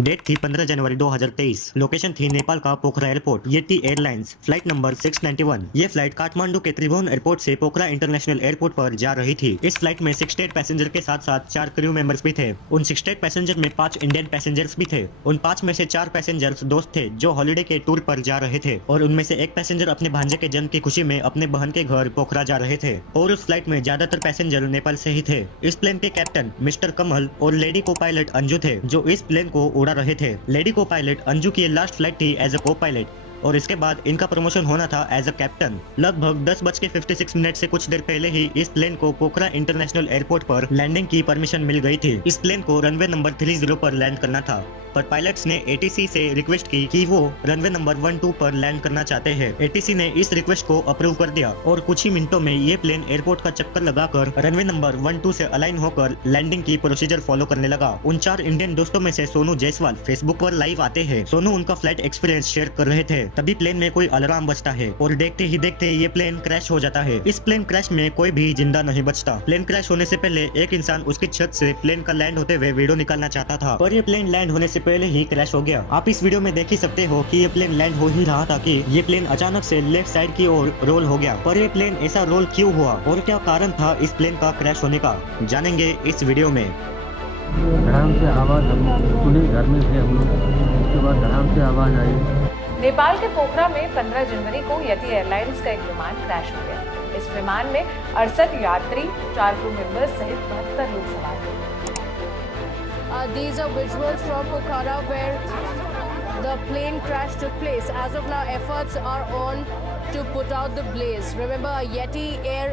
Date थी 15 जनवरी 2023। Location थी नेपाल का Pokhara airport. Yeti Airlines flight number 691। ये फ्लाइट काठमांडू के त्रिभुवन एयरपोर्ट से पोखरा इंटरनेशनल एयरपोर्ट पर जा रही थी। इस फ्लाइट में 68 पैसेंजर के साथ साथ 4 क्रू मेंबर्स भी थे। उन 68 पैसेंजर में 5 इंडियन पैसेंजर्स भी थे। उन 5 में से 4 पैसेंजर्स दोस्त थे जो हॉलिडे के टूर पर जा रहे थे और उनमें से एक पैसेंजर अपने भांजे के जन्म की खुशी में अपने बहन के घर पोखरा जा रहे थे। और उस फ्लाइट में ज्यादातर पैसेंजर नेपाल से ही थे। इस प्लेन के कैप्टन मिस्टर कमल और लेडी को पायलट अंजू थे जो इस प्लेन को उड़ा रहे थे। लेडी को पायलट अंजू की लास्ट फ्लाइट थी एज अ को पायलट और इसके बाद इनका प्रमोशन होना था एज अ कैप्टन। लगभग 10:56 से कुछ देर पहले ही इस प्लेन को पोखरा इंटरनेशनल एयरपोर्ट पर लैंडिंग की परमिशन मिल गई थी। इस प्लेन को रनवे नंबर 30 पर लैंड करना था, पर पायलट्स ने एटीसी से रिक्वेस्ट की कि वो रनवे नंबर 12 पर लैंड करना चाहते हैं। एटीसी ने इस रिक्वेस्ट को अप्रूव कर दिया और कुछ ही मिनटों में ये प्लेन एयरपोर्ट का चक्कर लगाकर रनवे नंबर 12 से अलाइन होकर लैंडिंग की प्रोसीजर फॉलो करने लगा। उन 4 इंडियन दोस्तों में से सोनू जायसवाल फेसबुक पर लाइव आते हैं। सोनू उनका फ्लाइट एक्सपीरियंस शेयर कर रहे थे, तभी प्लेन में कोई अलार्म बजता है और देखते ही देखते ये प्लेन क्रैश हो जाता है। इस प्लेन क्रैश में कोई भी जिंदा नहीं बचता। प्लेन क्रैश होने से पहले एक इंसान उसकी छत से प्लेन का लैंड होते हुए वीडियो निकालना चाहता था, पर ये प्लेन लैंड होने से पहले ही क्रैश हो गया। आप इस वीडियो में देख ही सकते हो कि ये प्लेन लैंड हो ही रहा था कि ये प्लेन अचानक से लेफ्ट साइड की ओर रोल हो गया। पर ये प्लेन ऐसा रोल क्यों हुआ और क्या कारण था इस प्लेन का क्रैश होने का, जानेंगे इस वीडियो में। धड़ाम से आवाज हम सुनी, घर में थे हम लोग। उसके बाद धड़ाम से आवाज आई। नेपाल के पोखरा में 15 जनवरी को येटी एयरलाइंस का एक विमान क्रैश हो गया। इस विमान में 68 यात्री, 4 क्रू मेंबर्स सहित 72 लोग सवार थे। These are visuals from Pokhara where the plane crash took place. As of now, efforts are on to put out the blaze. Remember, Yeti Air.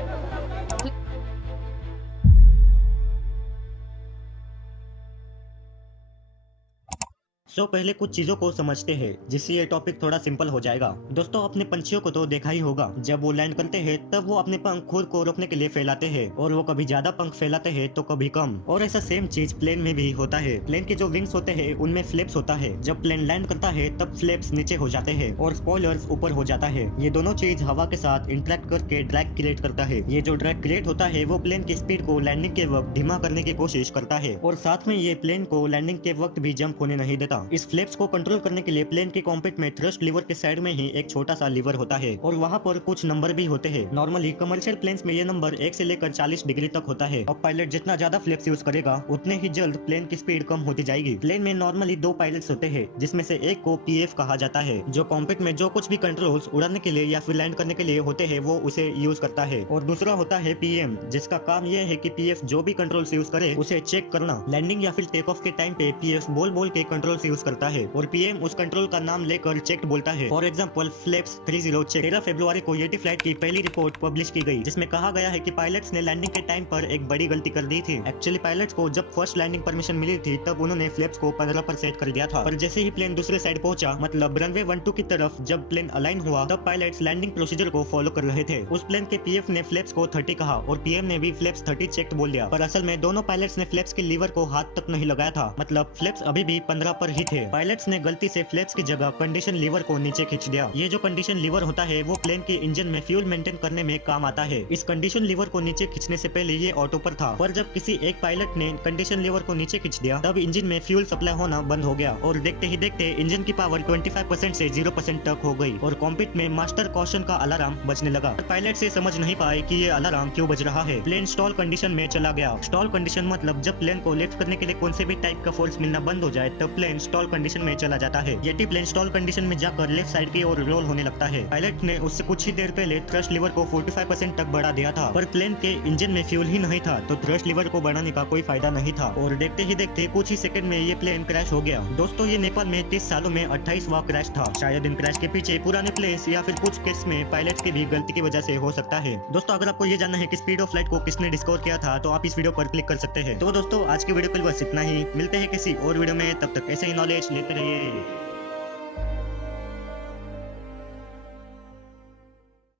पहले कुछ चीजों को समझते हैं जिससे ये टॉपिक थोड़ा सिंपल हो जाएगा। दोस्तों, अपने पंछियों को तो देखा ही होगा, जब वो लैंड करते हैं तब वो अपने पंख खुद को रोकने के लिए फैलाते हैं और वो कभी ज्यादा पंख फैलाते हैं तो कभी कम। और ऐसा सेम चीज प्लेन में भी होता है। प्लेन के जो विंग्स होते हैं उनमें फ्लैप्स होता है। जब प्लेन लैंड करता है तब फ्लैप्स नीचे हो जाते हैं और स्पॉयलर्स ऊपर हो जाता है। ये दोनों चीज हवा के साथ इंटरेक्ट करके ड्रैग क्रिएट करता है। ये जो ड्रैग क्रिएट होता है वो प्लेन की स्पीड को लैंडिंग के वक्त धीमा करने की कोशिश करता है और साथ में ये प्लेन को लैंडिंग के वक्त भी जंप होने नहीं देता। इस फ्लैप्स को कंट्रोल करने के लिए प्लेन के कॉकपिट में थ्रस्ट लीवर के साइड में ही एक छोटा सा लीवर होता है और वहाँ पर कुछ नंबर भी होते हैं। नॉर्मली कमर्शियल प्लेन्स में ये नंबर 1 से लेकर 40 डिग्री तक होता है। और पायलट जितना ज्यादा फ्लैप्स यूज करेगा उतने ही जल्द प्लेन की स्पीड कम होती जाएगी। प्लेन में नॉर्मली 2 पायलट्स होते हैं जिसमें से एक को पीएफ कहा जाता है, जो कॉकपिट में जो कुछ भी कंट्रोल्स उड़ाने के लिए या फिर लैंड करने के लिए होते हैं वो उसे यूज करता है। और दूसरा होता है पीएम, जिसका काम ये है कि पीएफ जो भी कंट्रोल्स यूज करे उसे चेक करना। लैंडिंग या फिर टेक ऑफ के टाइम पे पीएफ बोल के कंट्रोल्स यूज करता है और पीएम उस कंट्रोल का नाम लेकर चेक बोलता है। For example flaps 30 check. 13 फरवरी को येटी फ्लाइट की पहली रिपोर्ट पब्लिश की गई जिसमें कहा गया है कि पायलट्स ने लैंडिंग के टाइम पर एक बड़ी गलती कर दी थी। एक्चुअली पायलट्स को जब फर्स्ट लैंडिंग परमिशन मिली थी तब उन्होंने फ्लैप्स को 15 पर सेट कर दिया था, पर जैसे ही प्लेन दूसरे साइड पहुंचा, मतलब रनवे 12 की तरफ जब प्लेन अलाइन हुआ, तब पायलट्स लैंडिंग प्रोसीजर को फॉलो कर रहे थे। उस प्लेन के पीएफ ने फ्लैप्स को 30 कहा और पीएम ने भी फ्लैप्स 30 चेक बोल दिया, पर असल में दोनों पायलट्स ने फ्लैप्स के लीवर को हाथ तक नहीं लगाया था, मतलब फ्लैप्स अभी भी 15 पर ही थे। पायलट्स ने गलती से फ्लैप्स की जगह कंडीशन लीवर को नीचे खींच दिया। ये जो कंडीशन लीवर होता है वो प्लेन के इंजन में फ्यूल मेंटेन करने में काम आता है। इस कंडीशन लीवर को नीचे खींचने से पहले ये ऑटो पर था, पर जब किसी एक पायलट ने कंडीशन लीवर को नीचे खींच दिया तब इंजन में फ्यूल सप्लाई होना बंद हो गया और देखते ही देखते इंजन की पावर 25% से 0% तक हो गई और कॉकपिट में मास्टर कॉशन का अलार्म बजने लगा। पायलट से समझ नहीं पाए कि ये अलार्म क्यों बज रहा है। प्लेन स्टॉल कंडीशन में चला गया। स्टॉल कंडीशन मतलब जब प्लेन को लिफ्ट करने के लिए कौन से भी टाइप का फोर्स मिलना बंद हो जाए तब प्लेन स्टॉल कंडीशन में चला जाता है। येटी प्लेन स्टॉल कंडीशन में जाकर लेफ्ट साइड की ओर रोल होने लगता है। पायलट ने उससे कुछ ही देर पहले थ्रस्ट लीवर को 45% तक बढ़ा दिया था, पर प्लेन के इंजन में फ्यूल ही नहीं था तो थ्रस्ट लीवर को बढ़ाने का कोई फायदा नहीं था और देखते ही देखते कुछ ही सेकंड में ये प्लेन क्रैश हो गया। दोस्तों, ये नेपाल में 30 सालों में 28वां क्रैश था। शायद इन क्रैश के पीछे पुराने प्लेन्स या फिर कुछ केस में पायलट की भी गलती की वजह से हो सकता है। दोस्तों, अगर आपको ये जानना है कि स्पीड ऑफ लाइट को किसने डिस्कवर किया था तो आप इस वीडियो पर क्लिक कर सकते हैं। तो दोस्तों, आज की वीडियो के लिए बस इतना ही। मिलते हैं किसी और वीडियो में, तब तक ऐसे ही नॉलेज लेते रहिए।